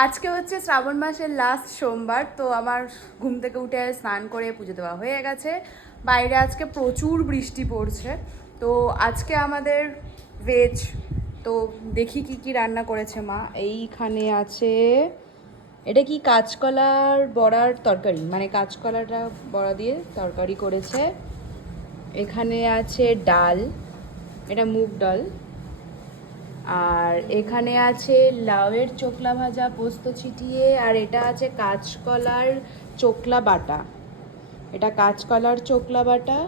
আজকে হচ্ছে শ্রাবণ মাসের লাস্ট সোমবার, তো আমার ঘুম থেকে উঠে স্নান করে পুজো দেওয়া হয়ে গেছে। বাইরে আজকে প্রচুর বৃষ্টি পড়ছে, তো আজকে আমাদের ভেজ। তো দেখি কি কি রান্না করেছে মা। এইখানে আছে, এটা কি কাঁচকলার বড়ার তরকারি, মানে কাঁচকলাটা বড়া দিয়ে তরকারি করেছে। এখানে আছে ডাল, এটা মুগ ডাল। আর এখানে আছে লাউয়ের চোকলা ভাজা পোস্ত ছিটিয়ে, আর এটা আছে কাঁচকলার চোকলা বাটা। এটা কাঁচকলার চোকলা বাটা,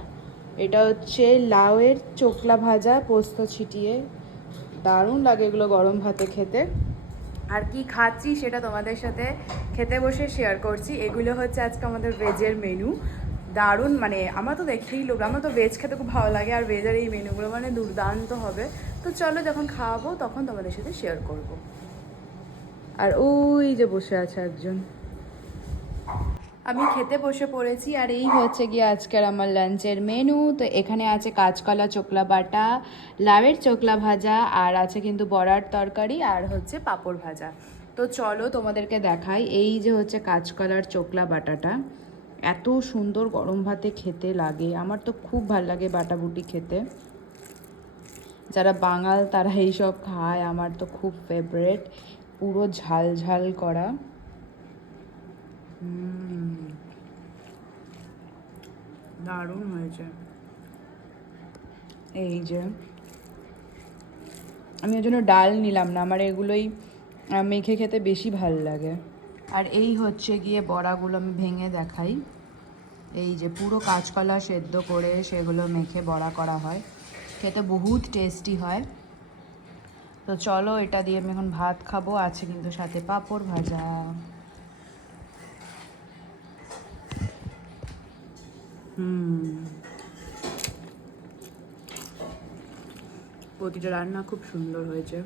এটা হচ্ছে লাউয়ের চোকলা ভাজা পোস্ত ছিটিয়ে। দারুণ লাগে এগুলো গরম ভাতে খেতে। আর কি খাচ্ছি সেটা তোমাদের সাথে খেতে বসে শেয়ার করছি। এগুলো হচ্ছে আজকে আমাদের ভেজের মেনু। দারুণ, মানে আমার তো দেখেই লোক, আমার তো ভেজ খেতে খুব ভালো লাগে, আর ভেজের এই মেনুগুলো মানে দুর্দান্ত হবে। তো চলো যখন খাওয়াবো তখন তোমাদের সাথে শেয়ার করব। আর ওই যে বসে আছে একজন। আমি খেতে বসে পড়েছি, আর এই হচ্ছে গিয়ে আজকের আমার লাঞ্চের মেনু। তো এখানে আছে কাঁচকলা চোকলা বাটা, লাউয়ের চোকলা ভাজা, আর আছে কিন্তু বড়ার তরকারি, আর হচ্ছে পাঁপড় ভাজা। তো চলো তোমাদেরকে দেখাই। এই যে হচ্ছে কাঁচকলার চোকলা বাটাটা, এত সুন্দর গরম ভাতে খেতে লাগে, আমার তো খুব ভাল লাগে বাটা বুটি খেতে। যারা বাঙাল তারা এইসব খায়, আমার তো খুব ফেভারেট। পুরো ঝাল ঝাল করা। দারুণ হয়েছে। এই যে আমি ওই জন্য ডাল নিলাম না, আমার এগুলোই মেখে খেতে বেশি ভাল লাগে। আর এই হচ্ছে গিয়ে বড়াগুলো আমি ভেঙে দেখাই। এই যে পুরো কাঁচকলা সেদ্ধ করে সেগুলো মেখে বড়া করা হয়, খেতে বহুত টেস্টি হয়। তো চলো এটা দিয়ে আমি এখন ভাত খাবো, আছে কিন্তু সাথে পাঁপড় ভাজা। প্রতিটা রান্না খুব সুন্দর হয়েছে।